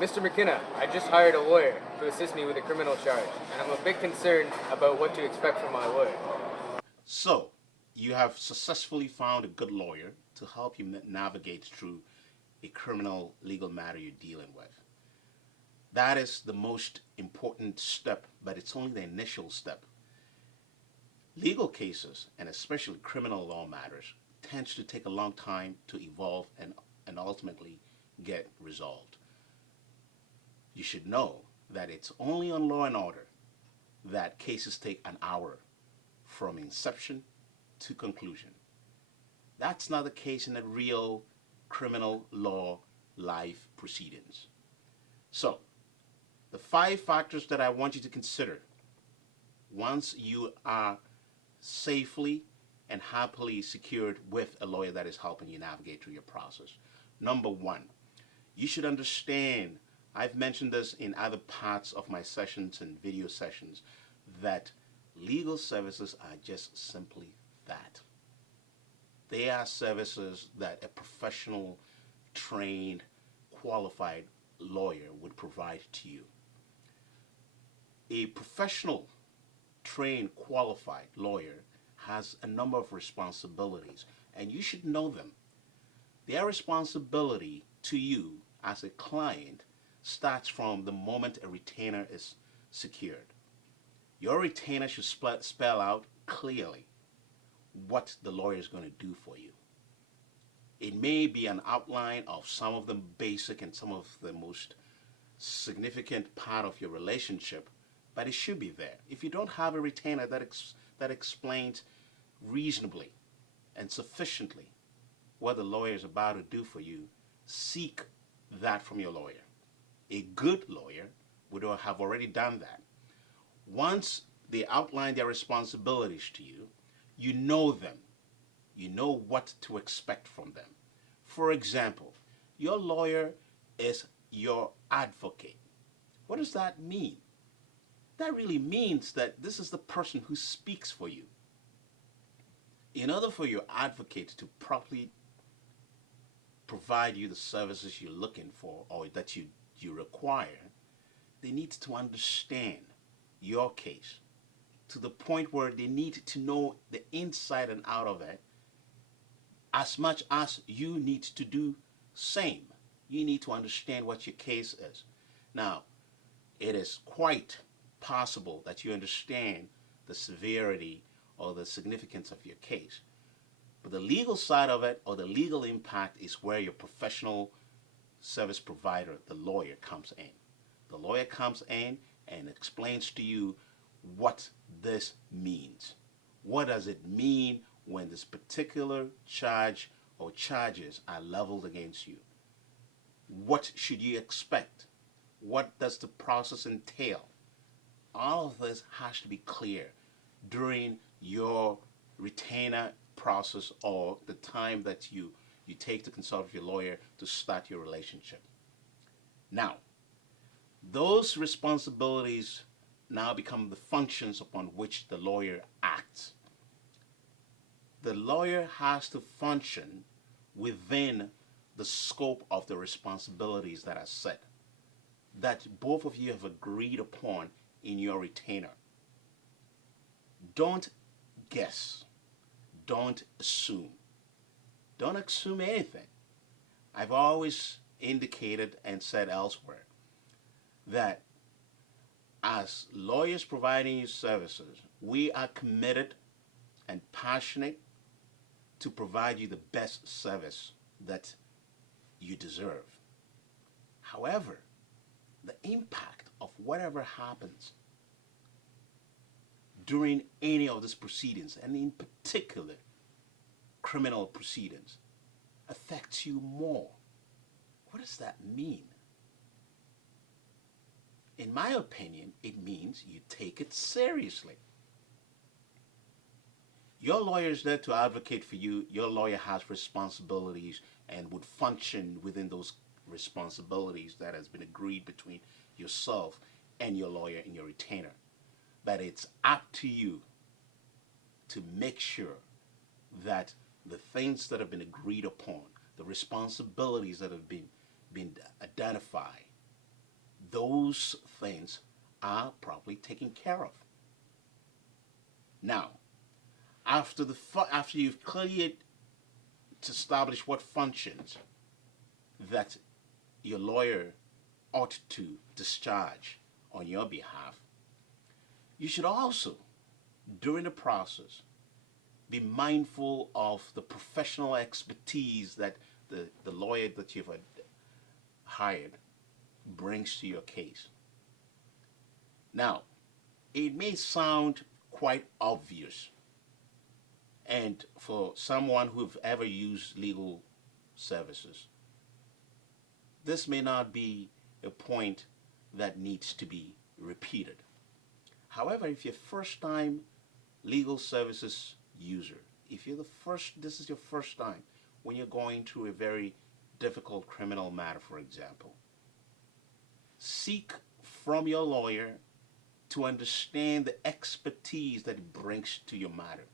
Mr. McKenna, I just hired a lawyer to assist me with a criminal charge, and I'm a bit concerned about what to expect from my lawyer. So, you have successfully found a good lawyer to help you navigate through a criminal legal matter you're dealing with. That is the most important step, but it's only the initial step. Legal cases, and especially criminal law matters, tends to take a long time to evolve and ultimately get resolved. You should know that it's only on Law and Order that cases take an hour from inception to conclusion. That's not the case in the real criminal law life proceedings. So, the 5 factors that I want you to consider once you are safely and happily secured with a lawyer that is helping you navigate through your process. Number 1, you should understand, I've mentioned this in other parts of my sessions and video sessions, that legal services are just simply that. They are services that a professional, trained, qualified lawyer would provide to you. A professional, trained, qualified lawyer has a number of responsibilities, and you should know them. Their responsibility to you as a client starts from the moment a retainer is secured. Your retainer should spell out clearly what the lawyer is going to do for you. It may be an outline of some of the basic and some of the most significant part of your relationship, but it should be there. If you don't have a retainer that explains reasonably and sufficiently what the lawyer is about to do for you, seek that from your lawyer. A good lawyer would have already done that. Once they outline their responsibilities to you, you know them. You know what to expect from them. For example, your lawyer is your advocate. What does that mean? That really means that this is the person who speaks for you. In order for your advocate to properly provide you the services you're looking for or that you require, they need to understand your case to the point where they need to know the inside and out of it as much as you need to do same. You need to understand what your case is. Now, it is quite possible that you understand the severity or the significance of your case. But the legal side of it or the legal impact is where your professional service provider, the lawyer, comes in. The lawyer comes in and explains to you what this means. What does it mean when this particular charge or charges are leveled against you? What should you expect? What does the process entail? All of this has to be clear during your retainer process or the time that you take to consult with your lawyer to start your relationship. Now, those responsibilities now become the functions upon which the lawyer acts. The lawyer has to function within the scope of the responsibilities that are set, that both of you have agreed upon in your retainer. Don't guess. Don't assume. Don't assume anything. I've always indicated and said elsewhere that as lawyers providing you services, we are committed and passionate to provide you the best service that you deserve. However, the impact of whatever happens during any of these proceedings, and in particular criminal proceedings, affects you more. What does that mean? In my opinion, it means you take it seriously. Your lawyer is there to advocate for you. Your lawyer has responsibilities and would function within those responsibilities that has been agreed between yourself and your lawyer and your retainer. But it's up to you to make sure that the things that have been agreed upon, the responsibilities that have been identified, those things are properly taken care of. Now, after you've clearly established what functions that your lawyer ought to discharge on your behalf, you should also, during the process, be mindful of the professional expertise that the lawyer that you've hired brings to your case. Now, it may sound quite obvious, and for someone who've ever used legal services, this may not be a point that needs to be repeated. However, if you're a first-time legal services user, if this is your first time when you're going through a very difficult criminal matter, for example, seek from your lawyer to understand the expertise that it brings to your matter.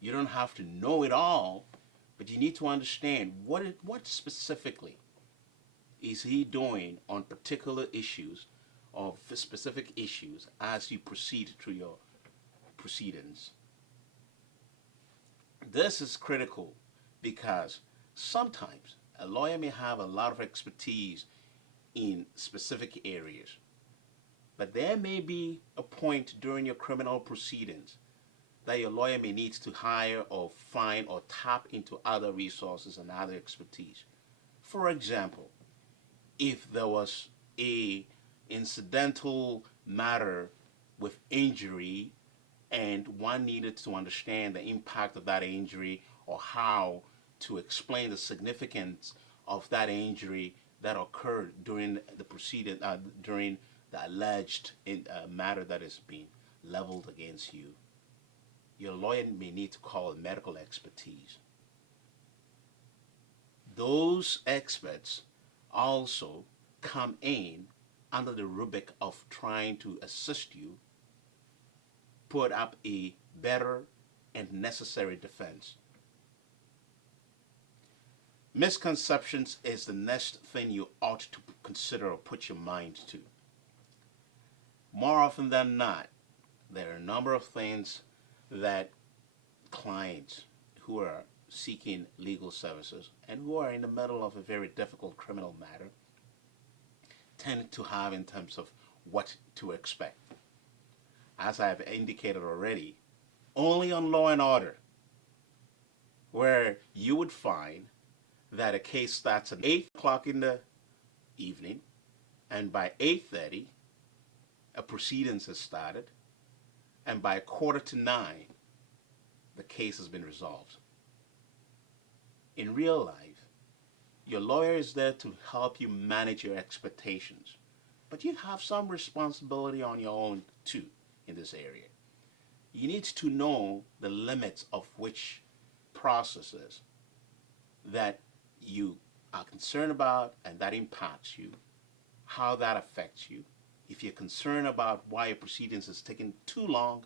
You don't have to know it all, but you need to understand what specifically is he doing on particular issues or specific issues as you proceed through your proceedings. This is critical because sometimes a lawyer may have a lot of expertise in specific areas, but there may be a point during your criminal proceedings that your lawyer may need to hire or find or tap into other resources and other expertise. For example, if there was a incidental matter with injury and one needed to understand the impact of that injury or how to explain the significance of that injury that occurred during the proceeding, during the alleged matter that is being leveled against you, your lawyer may need to call medical expertise. Those experts also come in under the rubric of trying to assist you put up a better and necessary defense. Misconceptions is the next thing you ought to consider or put your mind to. More often than not, there are a number of things that clients who are seeking legal services and who are in the middle of a very difficult criminal matter tend to have in terms of what to expect. As I have indicated already, only on Law and Order, where you would find that a case starts at 8 o'clock in the evening, and by 8:30, a proceedings has started, and by 8:45, the case has been resolved. In real life, your lawyer is there to help you manage your expectations, but you have some responsibility on your own too in this area. You need to know the limits of which processes that you are concerned about and that impacts you, how that affects you. If you're concerned about why a proceedings is taking too long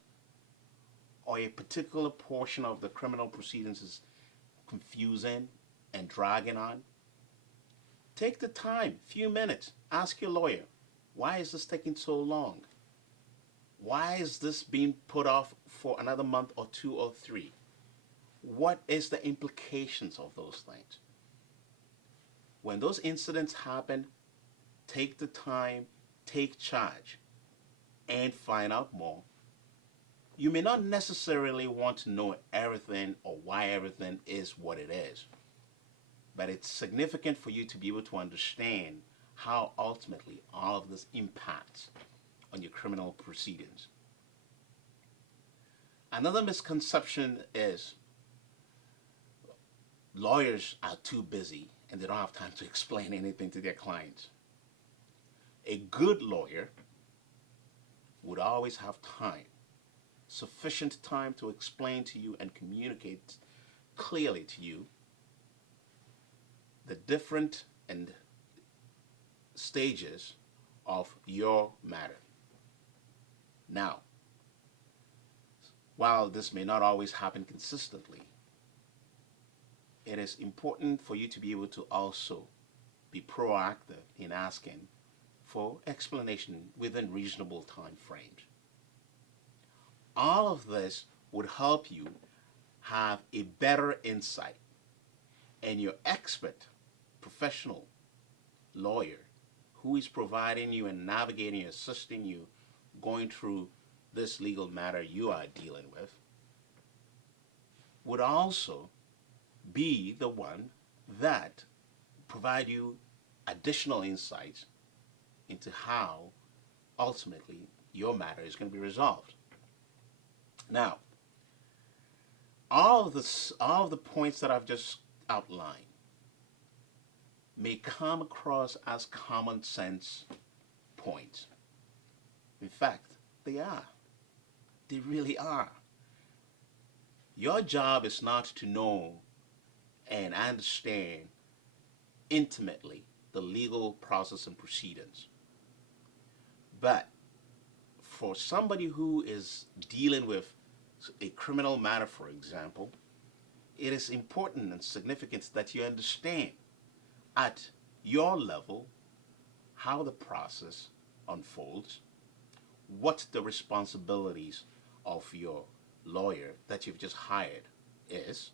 or a particular portion of the criminal proceedings is confusing and dragging on, take the time, few minutes, ask your lawyer, why is this taking so long? Why is this being put off for another month or 2 or 3? What is the implications of those things? When those incidents happen, take the time, take charge, and find out more. You may not necessarily want to know everything or why everything is what it is, but it's significant for you to be able to understand how ultimately all of this impacts on your criminal proceedings. Another misconception is lawyers are too busy and they don't have time to explain anything to their clients. A good lawyer would always have time, sufficient time to explain to you and communicate clearly to you the different and stages of your matter. Now, while this may not always happen consistently, it is important for you to be able to also be proactive in asking for explanation within reasonable time frames. All of this would help you have a better insight, and your expert professional lawyer who is providing you and navigating, assisting you, going through this legal matter you are dealing with, would also be the one that provide you additional insights into how ultimately your matter is going to be resolved. Now, all of the points that I've just outlined may come across as common sense points. In fact, they are. They really are. Your job is not to know and understand intimately the legal process and proceedings. But for somebody who is dealing with a criminal matter, for example, it is important and significant that you understand at your level how the process unfolds, what the responsibilities of your lawyer that you've just hired is,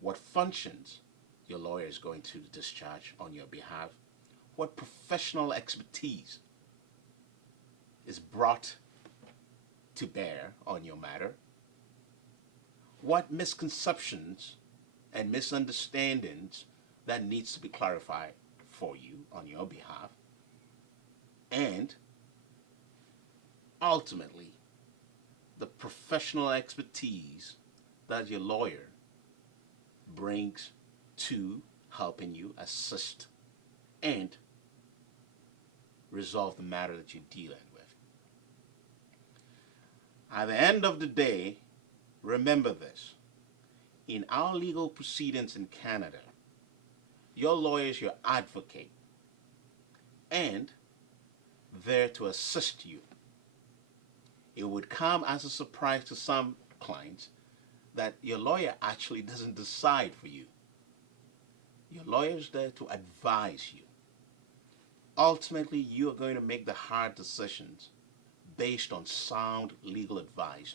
what functions your lawyer is going to discharge on your behalf, what professional expertise is brought to bear on your matter, what misconceptions and misunderstandings that needs to be clarified for you on your behalf, and ultimately the professional expertise that your lawyer brings to helping you assist and resolve the matter that you're dealing with. At the end of the day, remember this. In our legal proceedings in Canada, your lawyer is your advocate and there to assist you. It would come as a surprise to some clients that your lawyer actually doesn't decide for you. Your lawyer is there to advise you. Ultimately, you are going to make the hard decisions based on sound legal advice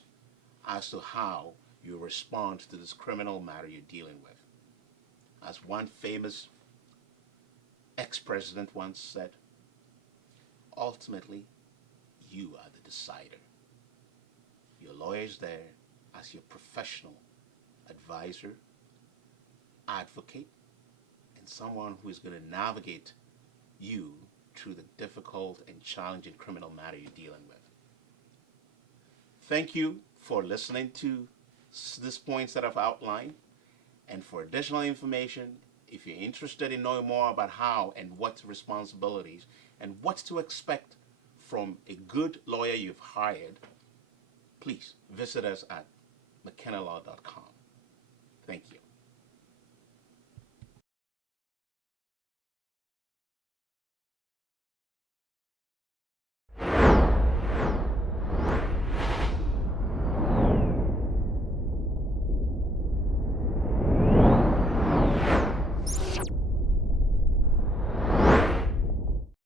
as to how you respond to this criminal matter you're dealing with. As one famous ex-president once said, ultimately, you are the decider. Your lawyer is there as your professional advisor, advocate, and someone who is going to navigate you through the difficult and challenging criminal matter you're dealing with. Thank you for listening to these points that I've outlined. And for additional information, if you're interested in knowing more about how and what responsibilities and what to expect from a good lawyer you've hired, please visit us at McKöenalaw.com. Thank you.